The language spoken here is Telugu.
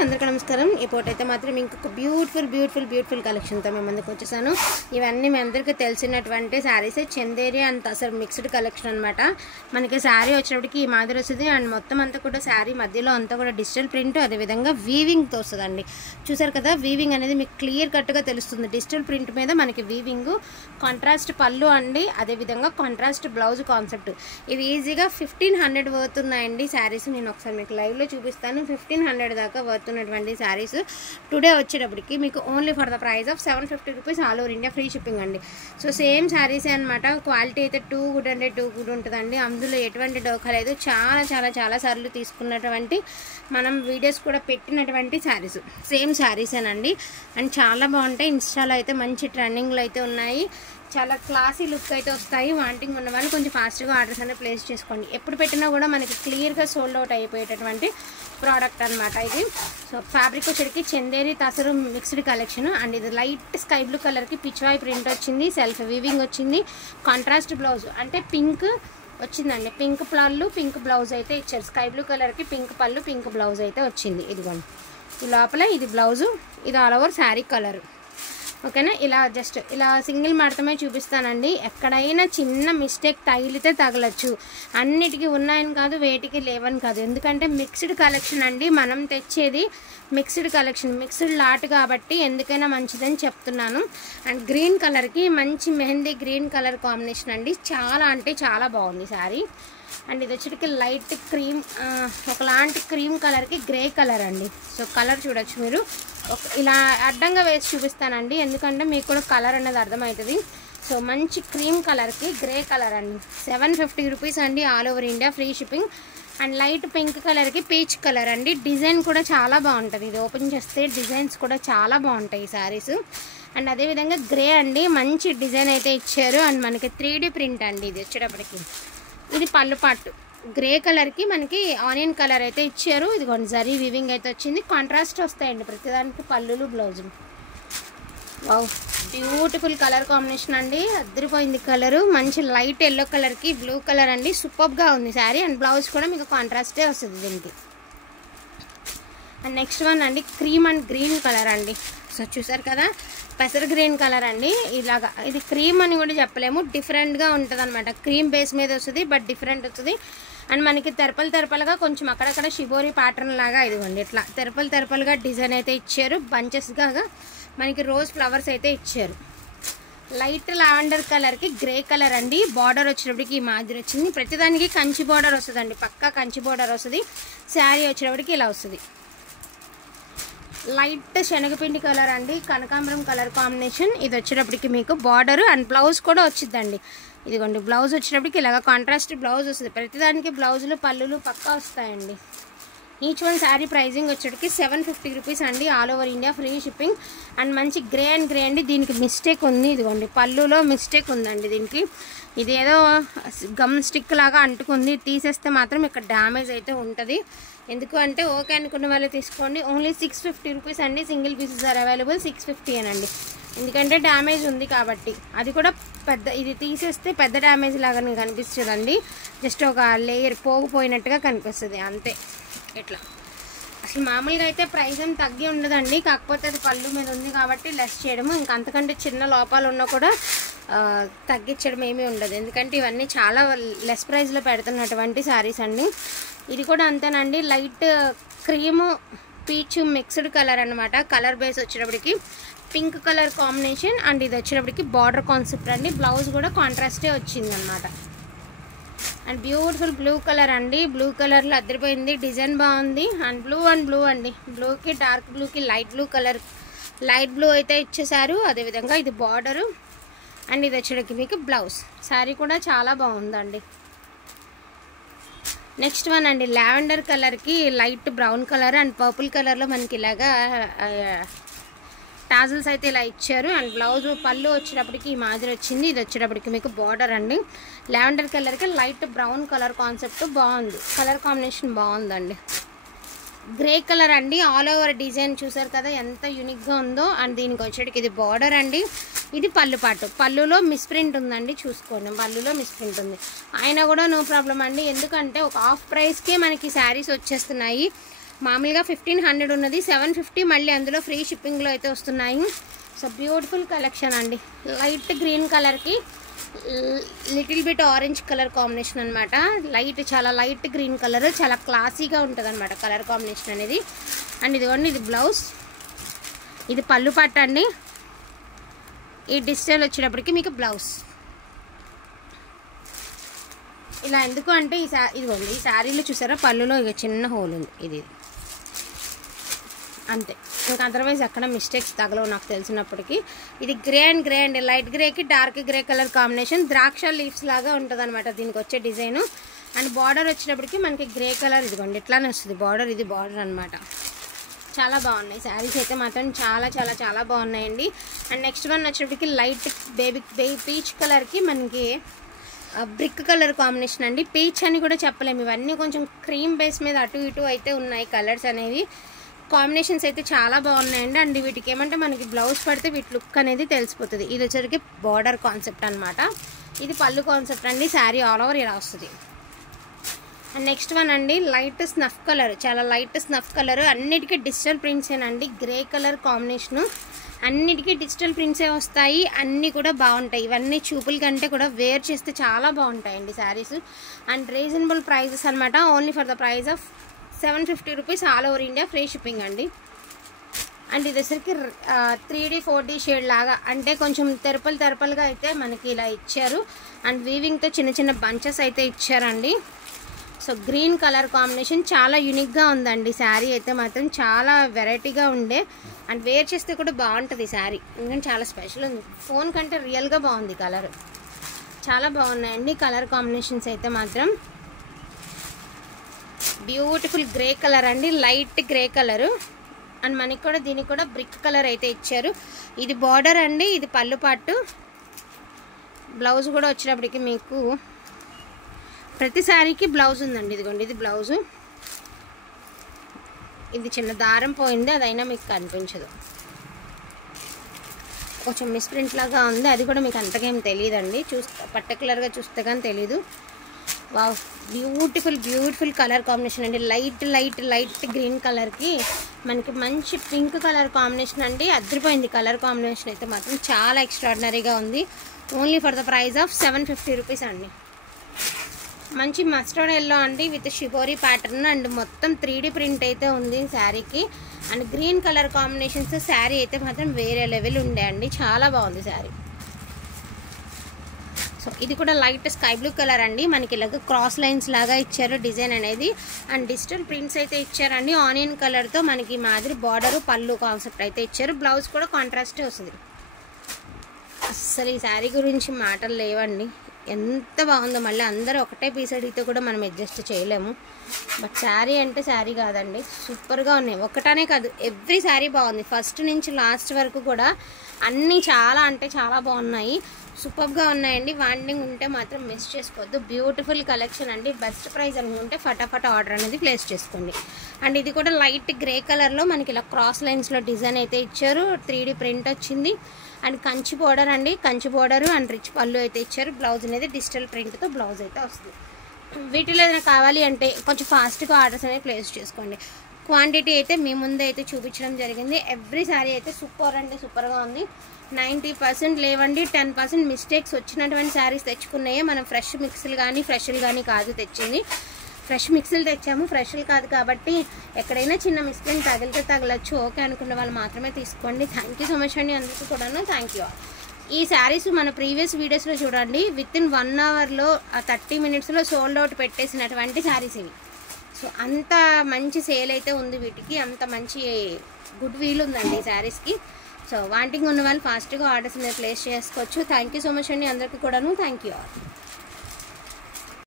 అందరికీ నమస్కారం. ఇప్పుడైతే మాత్రం ఇంకొక బ్యూటిఫుల్ కలెక్షన్తో మేము ముందుకు వచ్చేసాను. ఇవన్నీ మీ అందరికీ తెలిసినటువంటి శారీస్, చందేరి అండ్ అసలు మిక్స్డ్ కలెక్షన్ అనమాట. మనకి శారీ వచ్చేటప్పటికి ఈ మాదిరి వస్తుంది. అండ్ మొత్తం అంతా కూడా శారీ మధ్యలో అంతా కూడా డిజిటల్ ప్రింట్, అదేవిధంగా వీవింగ్తో వస్తుందండి. చూసారు కదా, వీవింగ్ అనేది మీకు క్లియర్ కట్గా తెలుస్తుంది. డిజిటల్ ప్రింట్ మీద మనకి వీవింగ్, కాంట్రాస్ట్ పళ్ళు అండి, అదేవిధంగా కాంట్రాస్ట్ బ్లౌజ్ కాన్సెప్ట్. ఇవి ఈజీగా 1500 వర్త్ ఉన్నాయండి శారీస్. నేను ఒకసారి మీకు లైవ్లో చూపిస్తాను. 1500 దాకా వర్త్ ఉన్నటువంటి శారీస్ టుడే వచ్చేటప్పటికి మీకు only for the price of 750 rupees, all over India free shipping అండి. సో సేమ్ శారీసే అనమాట. క్వాలిటీ అయితే టూ గుడ్ అంటే టూ గుడ్ ఉంటుందండి. అందులో ఎటువంటి డోకా లేదు. చాలా సార్లు తీసుకున్నటువంటి మనం వీడియోస్ కూడా పెట్టినటువంటి శారీస్, సేమ్ శారీసేనండి. అండ్ చాలా బాగుంటాయి. ఇన్స్టాలో అయితే మంచి ట్రెండింగ్లో అయితే ఉన్నాయి. చాలా క్లాసీ లుక్ అయితే వస్తాయి. వాంటింగ్ ఉన్న వాళ్ళు కొంచెం ఫాస్ట్గా ఆర్డర్స్ అనేది ప్లేస్ చేసుకోండి. ఎప్పుడు పెట్టినా కూడా మనకి క్లియర్గా సోల్డ్ అవుట్ అయిపోయేటటువంటి ప్రోడక్ట్ అనమాట ఇది. సో ఫ్యాబ్రిక్ వచ్చేటికి Chanderi tussar mixed collection. And ఇది లైట్ స్కై బ్లూ కలర్కి పిచ్వాయ్ ప్రింట్ వచ్చింది, సెల్ఫ్ వీవింగ్ వచ్చింది, కాంట్రాస్ట్ బ్లౌజ్ అంటే పింక్ వచ్చిందండి. పింక్ పళ్ళు, పింక్ బ్లౌజ్ అయితే ఇచ్చారు. స్కై బ్లూ కలర్కి పింక్ పళ్ళు, పింక్ బ్లౌజ్ అయితే వచ్చింది. ఇదిగోండి, ఈ లోపల ఇది బ్లౌజు, ఇది ఆల్ ఓవర్ శారీ కలర్. ఓకేనా, ఇలా జస్ట్ ఇలా సింగిల్ మాత్రమే చూపిస్తానండి. ఎక్కడైనా చిన్న మిస్టేక్ తగిలితే తగలచ్చు. అన్నిటికీ ఉన్నాయని కాదు, వేటికి లేవని కాదు. ఎందుకంటే మిక్స్డ్ కలెక్షన్ అండి, మనం తెచ్చేది మిక్స్డ్ కలెక్షన్, మిక్స్డ్ లాట్ కాబట్టి ఎందుకైనా మంచిదని చెప్తున్నాను. అండ్ గ్రీన్ కలర్కి మంచి మెహందీ గ్రీన్ కలర్ కాంబినేషన్ అండి. చాలా అంటే చాలా బాగుంది శారీ. అండ్ ఇది వచ్చేటికి లైట్ క్రీమ్, ఒకలాంటి క్రీమ్ కలర్కి గ్రే కలర్ అండి. సో కలర్ చూడొచ్చు మీరు. ఇలా అడ్డంగా వేసి చూపిస్తానండి, ఎందుకంటే మీకు కూడా కలర్ అనేది అర్థమవుతుంది. సో మంచి క్రీమ్ కలర్కి గ్రే కలర్ అండి. 750 రూపీస్ అండి, all over India free shipping. And light pink కలర్కి పీచ్ కలర్ అండి. డిజైన్ కూడా చాలా బాగుంటుంది. ఇది ఓపెన్ చేస్తే డిజైన్స్ కూడా చాలా బాగుంటాయి ఈ శారీస్. అండ్ అదేవిధంగా గ్రే అండి, మంచి డిజైన్ అయితే ఇచ్చారు. అండ్ మనకి 3D ప్రింట్ అండి ఇది వచ్చేటప్పటికి. ఇది పళ్ళు పాటు గ్రే కలర్కి మనకి ఆనియన్ కలర్ అయితే ఇచ్చారు. ఇదిగోండి జరీ వీవింగ్ అయితే వచ్చింది. కాంట్రాస్ట్ వస్తాయండి ప్రతిదానికి పళ్ళులు, బ్లౌజులు. వావ్, బ్యూటిఫుల్ కలర్ కాంబినేషన్ అండి. అద్దరిపోయింది కలరు. మంచి లైట్ ఎల్లో కలర్కి బ్లూ కలర్ అండి. సూపర్గా ఉంది శారీ. అండ్ బ్లౌజ్ కూడా మీకు కాంట్రాస్టే వస్తుంది దీనికి. అండ్ నెక్స్ట్ వన్ అండి, క్రీమ్ అండ్ గ్రీన్ కలర్ అండి. సో చూసారు కదా, పెసర్ గ్రీన్ కలర్ అండి. ఇలాగా ఇది క్రీమ్ అని కూడా చెప్పలేము, డిఫరెంట్గా ఉంటుంది అనమాట. క్రీమ్ బేస్ మీద వస్తుంది, బట్ డిఫరెంట్ వస్తుంది. అండ్ మనకి తెరపలుగా కొంచెం అక్కడక్కడ షిబోరి ప్యాటర్న్ లాగా ఇదిగోండి ఇట్లా తెరపలుగా డిజైన్ అయితే ఇచ్చారు. బంచెస్గా మనకి రోజ్ ఫ్లవర్స్ అయితే ఇచ్చారు. లైట్ లావెండర్ కలర్కి గ్రే కలర్ అండి. బార్డర్ వచ్చేటప్పటికి ఈ మాదిరి వచ్చింది. ప్రతిదానికి కంచి బార్డర్ వస్తుందండి, పక్కా కంచి బార్డర్ వస్తుంది. శారీ వచ్చేటప్పటికి ఇలా వస్తుంది. లైట్ శనగపిండి కలర్ అండి, కనకాంబరం కలర్ కాంబినేషన్. ఇది వచ్చేటప్పటికి మీకు బార్డర్ అండ్ బ్లౌజ్ కూడా వచ్చిందండి. ఇదిగోండి బ్లౌజ్ వచ్చేటప్పటికి ఇలాగ కాంట్రాస్ట్ బ్లౌజ్ వస్తుంది. ప్రతిదానికి బ్లౌజులు పళ్ళులు పక్కా వస్తాయండి. ఈచ్ వన్ శారీ ప్రైజింగ్ వచ్చేటికి 750 రూపీస్ అండి, all over India free shipping. And మంచి గ్రే అండి. దీనికి మిస్టేక్ ఉంది, ఇదిగోండి పళ్ళులో మిస్టేక్ ఉందండి దీనికి. ఇదేదో గమ్ స్టిక్ లాగా అంటుకుంది, తీసేస్తే మాత్రం ఇక్కడ డ్యామేజ్ అయితే ఉంటుంది. ఎందుకు అంటే ఓకే అనుకున్న వాళ్ళే తీసుకోండి. ఓన్లీ 650 రూపీస్ అండి. Single pieces are available. 650 అనండి, ఎందుకంటే డ్యామేజ్ ఉంది కాబట్టి. అది కూడా పెద్ద, ఇది తీసేస్తే పెద్ద డ్యామేజ్ లాగానే కనిపిస్తుందండి. జస్ట్ ఒక లేయర్ పోగిపోయినట్టుగా కనిపిస్తుంది అంతే. ఇట్లా అసలు మామూలుగా అయితే ప్రైస్ ఏం తగ్గి ఉండదండి, కాకపోతే అది పళ్ళు మీద ఉంది కాబట్టి లెస్ చేయడము. ఇంకా అంతకంటే చిన్న లోపాలు ఉన్నా కూడా తగ్గించడం ఏమీ ఉండదు, ఎందుకంటే ఇవన్నీ చాలా లెస్ ప్రైస్లో పెడుతున్నటువంటి శారీస్ అండి. ఇది కూడా అంతేనండి, light cream peach mixed colour అనమాట. కలర్ బేస్ వచ్చేటప్పటికి పింక్ కలర్ కాంబినేషన్. అండ్ ఇది వచ్చేటప్పటికి బార్డర్ కాన్సెప్ట్ అండి. బ్లౌజ్ కూడా కాంట్రాస్టే వచ్చింది అనమాట. అండ్ బ్యూటిఫుల్ బ్లూ కలర్ అండి. బ్లూ కలర్లో అద్దరిపోయింది, డిజైన్ బాగుంది. అండ్ బ్లూ అండి, బ్లూకి డార్క్ బ్లూకి light blue colour, light blue అయితే ఇచ్చేసారు. అదేవిధంగా ఇది బార్డరు. అండ్ ఇది వచ్చేటప్పటికి మీకు బ్లౌజ్. శారీ కూడా చాలా బాగుందండి. నెక్స్ట్ వన్ అండి, లావెండర్ కలర్కి light brown colour and purple కలర్లో మనకి ఇలాగా టాజల్స్ అయితే ఇలా ఇచ్చారు. అండ్ బ్లౌజ్ పళ్ళు వచ్చేటప్పటికి ఈ మాదిరి వచ్చింది. ఇది వచ్చేటప్పటికి మీకు బార్డర్ అండి. లావెండర్ కలర్కి లైట్ బ్రౌన్ కలర్ కాన్సెప్ట్ బాగుంది, కలర్ కాంబినేషన్ బాగుందండి. గ్రే కలర్ అండి, ఆల్ ఓవర్ డిజైన్ చూసారు కదా ఎంత యూనిక్గా ఉందో. అండ్ దీనికి వచ్చేటికి ఇది బార్డర్ అండి. ఇది పళ్ళు పాటు, పళ్ళులో మిస్ప్రింట్ ఉందండి, చూసుకోండి పళ్ళులో మిస్ప్రింట్ ఉంది. అయినా కూడా నో ప్రాబ్లం అండి, ఎందుకంటే ఒక హాఫ్ ప్రైస్కే మనకి శారీస్ వచ్చేస్తున్నాయి. మామూలుగా 1500 ఉన్నది, 750 మళ్ళీ అందులో ఫ్రీ షిప్పింగ్లో అయితే వస్తున్నాయి. సో బ్యూటిఫుల్ కలెక్షన్ అండి. లైట్ గ్రీన్ కలర్కి little bit orange colour combination అనమాట. చాలా లైట్ గ్రీన్ కలర్, చాలా క్లాసీగా ఉంటుంది అనమాట కలర్ కాంబినేషన్ అనేది. అండ్ ఇదిగోండి, ఇది బ్లౌజ్, ఇది పళ్ళు పట్టు అండి. ఈ డిజిటల్ వచ్చేటప్పటికి మీకు బ్లౌజ్ ఇలా. ఎందుకు అంటే ఇదిగోండి, ఈ శారీలో చూసారా పళ్ళులో ఇక చిన్న హోల్ ఉంది, ఇది అంతే. ఇంకా అదర్వైజ్ ఎక్కడ మిస్టేక్స్ తగలవు నాకు తెలిసినప్పటికీ. ఇది గ్రే అండ్ లైట్ గ్రేకి డార్క్ గ్రే కలర్ కాంబినేషన్, ద్రాక్ష లీవ్స్ లాగా ఉంటుంది అనమాట దీనికి వచ్చే డిజైను. అండ్ బార్డర్ వచ్చేటప్పటికి మనకి గ్రే కలర్, ఇదిగోండి ఇట్లానే వస్తుంది బార్డర్, ఇది బార్డర్ అనమాట. చాలా బాగున్నాయి శారీస్ అయితే మాత్రం, చాలా చాలా చాలా బాగున్నాయండి. అండ్ నెక్స్ట్ వన్ వచ్చేటప్పటికి లైట్ బేబీ పీచ్ కలర్కి మనకి బ్రిక్ కలర్ కాంబినేషన్ అండి. పీచ్ అని కూడా చెప్పలేము, ఇవన్నీ కొంచెం క్రీమ్ బేస్ మీద అటు ఇటు అయితే ఉన్నాయి కలర్స్ అనేవి. కాంబినేషన్స్ అయితే చాలా బాగున్నాయండి. అండ్ వీటికి ఏమంటే మనకి బ్లౌజ్ పడితే వీటి లుక్ అనేది తెలిసిపోతుంది. ఇది వచ్చరికి బార్డర్ కాన్సెప్ట్ అనమాట, ఇది పళ్ళు కాన్సెప్ట్ అండి. శారీ ఆల్ ఓవర్ ఇలా వస్తుంది. అండ్ నెక్స్ట్ వన్ అండి లైట్ స్నఫ్ కలర్, చాలా లైట్ స్నఫ్ కలర్, అన్నిటికీ డిజిటల్ ప్రింట్సేనండి. గ్రే కలర్ కాంబినేషను, అన్నిటికీ డిజిటల్ ప్రింట్సే వస్తాయి, అన్నీ కూడా బాగుంటాయి. ఇవన్నీ చూపుల కంటే కూడా వేర్ చేస్తే చాలా బాగుంటాయండి శారీస్. అండ్ రీజనబుల్ ప్రైజెస్ అనమాట, only for the price of 750 rupees, all over India free shipping అండి. అండ్ ఇది వచ్చరికి 3D 4D షేడ్ లాగా, అంటే కొంచెం తెరపలుగా అయితే మనకి ఇలా ఇచ్చారు. అండ్ వీవింగ్తో చిన్న చిన్న బంచెస్ అయితే ఇచ్చారండి. సో గ్రీన్ కలర్ కాంబినేషన్ చాలా యూనిక్గా ఉందండి శారీ అయితే మాత్రం, చాలా వెరైటీగా ఉండే. అండ్ వేర్ చేస్తే కూడా బాగుంటుంది శారీ, ఎందుకంటే చాలా స్పెషల్ ఉంది. ఫోన్ కంటే రియల్గా బాగుంది కలర్, చాలా బాగున్నాయండి కలర్ కాంబినేషన్స్ అయితే మాత్రం. బ్యూటిఫుల్ గ్రే కలర్ అండి, లైట్ గ్రే కలరు. అండ్ మనకి కూడా దీనికి కూడా బ్రిక్ కలర్ అయితే ఇచ్చారు. ఇది బార్డర్ అండి, ఇది పళ్ళు పట్టు. బ్లౌజ్ కూడా వచ్చేటప్పటికి మీకు ప్రతి శారీకి బ్లౌజ్ ఉందండి. ఇదిగోండి, ఇది బ్లౌజు. ఇది చిన్న దారం పోయింది, అదైనా మీకు కనిపించదు, కొంచెం మిస్ప్రింట్ లాగా ఉంది. అది కూడా మీకు అంతగా ఏం తెలియదండి, పర్టికులర్గా చూస్తే కానీ తెలీదు. వావ్, బ్యూటిఫుల్ కలర్ కాంబినేషన్ అండి. లైట్ గ్రీన్ కలర్కి మనకి మంచి పింక్ కలర్ కాంబినేషన్ అండి. అదిరిపోయింది కలర్ కాంబినేషన్ అయితే మాత్రం, చాలా ఎక్స్ట్రాడినరీగా ఉంది. Only for the price of 750 rupees అండి. మంచి మస్టర్డ్ ఎల్లో అండి విత్ షిబోరీ ప్యాటర్న్. అండ్ మొత్తం 3D ప్రింట్ అయితే ఉంది శారీకి. And green colour combinations, sari అయితే మాత్రం వేరే లెవెల్ ఉండే అండి, చాలా బాగుంది శారీ. సో ఇది కూడా లైట్ స్కై బ్లూ కలర్ అండి. మనకి ఇలాగ క్రాస్ లైన్స్ లాగా ఇచ్చారు డిజైన్ అనేది. అండ్ డిజిటల్ ప్రింట్స్ అయితే ఇచ్చారండి. ఆనియన్ కలర్తో మనకి మాదిరి బార్డరు పళ్ళు కాన్సెప్ట్ అయితే ఇచ్చారు. బ్లౌజ్ కూడా కాంట్రాస్టే వస్తుంది. అస్సలు ఈ శారీ గురించి మాటలు లేవండి, ఎంత బాగుందో. మళ్ళీ అందరూ ఒకటే పీస్ అడిగితే కూడా మనం అడ్జస్ట్ చేయలేము. బట్ శారీ అంటే శారీ కాదండి, సూపర్గా ఉన్నాయి. ఒకటనే కాదు, ఎవ్రీ శారీ బాగుంది, ఫస్ట్ నుంచి లాస్ట్ వరకు కూడా అన్నీ చాలా అంటే చాలా బాగున్నాయి, సూపర్గా ఉన్నాయండి. వాండింగ్ ఉంటే మాత్రం మిస్ చేసుకోవద్దు. బ్యూటిఫుల్ కలెక్షన్ అండి. బెస్ట్ ప్రైస్ అనుకుంటే ఫటాఫట్ ఆర్డర్ అనేది ప్లేస్ చేసుకోండి. అండ్ ఇది కూడా లైట్ గ్రే కలర్లో మనకి ఇలా క్రాస్ లైన్స్లో డిజైన్ అయితే ఇచ్చారు. 3D ప్రింట్ వచ్చింది. అండ్ కంచి బోర్డర్ అండి, కంచి బోర్డరు అండ్ రిచ్ పళ్ళు అయితే ఇచ్చారు. బ్లౌజ్ అనేది డిజిటల్ ప్రింట్తో బ్లౌజ్ అయితే వస్తుంది. వీటిలో ఏదైనా కావాలి అంటే కొంచెం ఫాస్ట్గా ఆర్డర్స్ అనేది ప్లేస్ చేసుకోండి. క్వాంటిటీ అయితే మీ ముందే అయితే చూపించడం జరిగింది. ఎవ్రీ శారీ అయితే సూపర్ అండి, సూపర్గా ఉంది. 90% లేవండి, 10% మిస్టేక్స్ వచ్చినటువంటి శారీస్ తెచ్చుకున్నాయే. మనం ఫ్రెష్ మిక్స్లు కానీ కాదు తెచ్చింది. ఫ్రెష్ మిక్స్లు తెచ్చాము, ఫ్రెష్లు కాదు కాబట్టి ఎక్కడైనా చిన్న మిస్టేక్ తగలచ్చు. ఓకే అనుకున్న వాళ్ళు మాత్రమే తీసుకోండి. థ్యాంక్ యూ సో మచ్ అండి అందరికీ కూడాను, థ్యాంక్ యూ. ఈ శారీస్ మన ప్రీవియస్ వీడియోస్లో చూడండి, విత్ ఇన్ 1 అవర్లో 30 మినిట్స్లో సోల్డ్ అవుట్ పెట్టేసినటువంటి శారీస్ ఇవి. సో అంత మంచి సేల్ అయితే ఉంది వీటికి, అంత మంచి గుడ్ వీల్ ఉందండి ఈ శారీస్కి. సో వాంటింగ్ ఉన్న వాళ్ళు ఫాస్ట్గా ఆర్డర్స్ అనేది ప్లేస్ చేసుకోవచ్చు. థ్యాంక్ యూ సో మచ్ అండి అందరికీ కూడాను, థ్యాంక్ యూ.